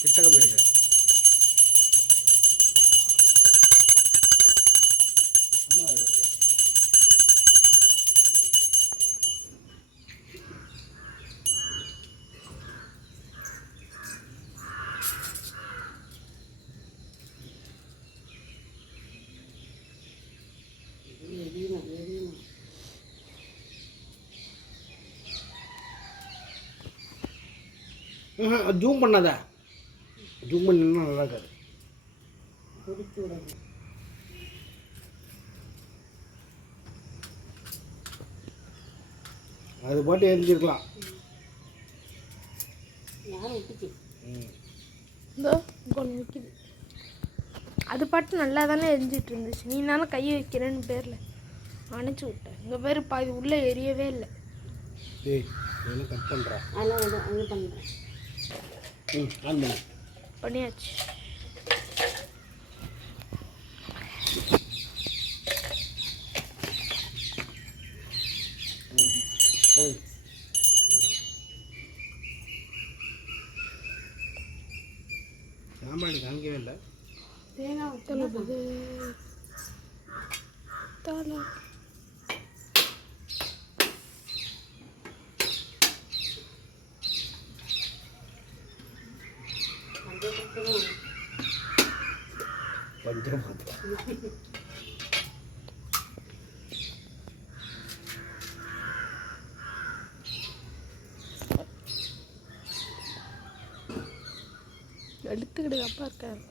கிட்டக்க போயிடு அம்மா ஜூம் பண்ணாத. ஜூம் பண்ணினா நல்லா இருக்காது. அது பாட்டு எரிஞ்சிருக்கலாம் அது பாட்டு நல்லா தானே எரிஞ்சிட்டு இருந்துச்சு நீ தானே கை வைக்கிறேன்னு பேரில் அணைச்சி விட்டேன். இங்கே பேர் பாதி உள்ளே எரியவே இல்லை. கட் பண்ணுறா அதெல்லாம் அது பண்ணுறேன் ம் ஆன் பண்ணு பண்ணியாச்சு. ஓய் சாம்பாடு காமிக்கவே இல்லை. தேங்காய் தலை. மஞ்சள் கொடுக்கணும் பஞ்சம் எடுத்துக்கிட்டு அப்பா இருக்காரு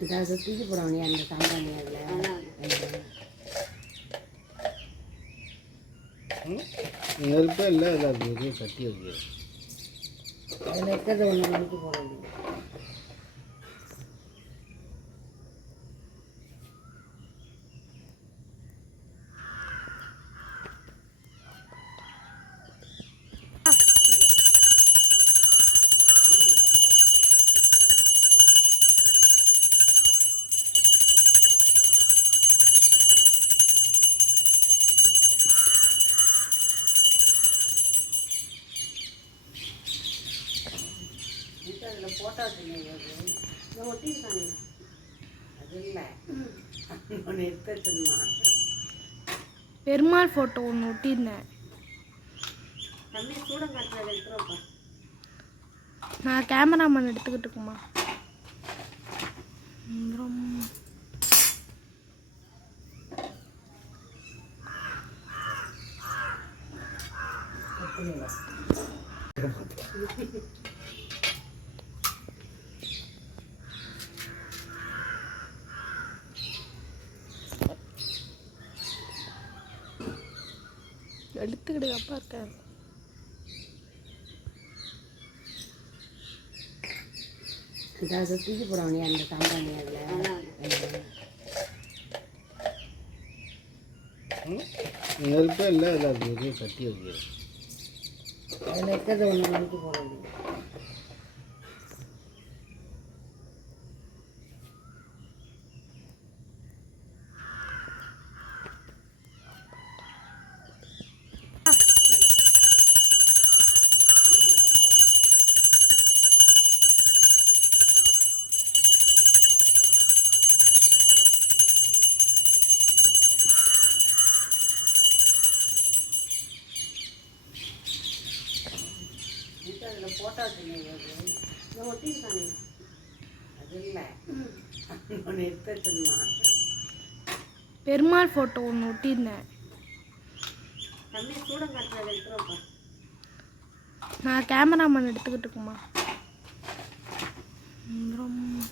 இந்த அதை தூக்கி போடணும் அந்த சாம்பாணி அதில் நெருப்பே இல்லை இல்லை அது எதுவும் கட்டி இருக்கு அதில் இருக்கிறத ஒன்று நறுக்கி போட முடியும் அதில் போட்டோ வச்சுருந்தீங்க ஒட்டிருக்காங்க அது இல்லை. ஒன்று எடுத்து வச்சுருந்தான் பெருமாள் ஃபோட்டோ ஒன்று ஒட்டியிருந்தேன். தம்பி சூடம் காட்டுறது எடுத்துருவாப்பா நான் கேமராமேன் எடுத்துக்கிட்டு இருக்குமா? அப்புறம் எடுத்துக்கிட்டு அப்பா இருக்காரு இந்த அதை தூக்கி போடணும் அந்த சாம்பாணி அதில்? நெருப்பே இல்லை? இல்லை அது கட்டி இருக்கு அதில் இருக்கிறத ஒன்று நறுக்கி போட இதில் போட்டாச்சு இதை அது இல்லை. ஒன்று எடுத்து பெருமாள் ஃபோட்டோ ஒன்று ஒட்டியிருந்தேன். தம்பி கூட காட்டுறது எடுத்துருப்பா நான் கேமராமேன் எடுத்துக்கிட்டு இருக்குமா? ரொம்ப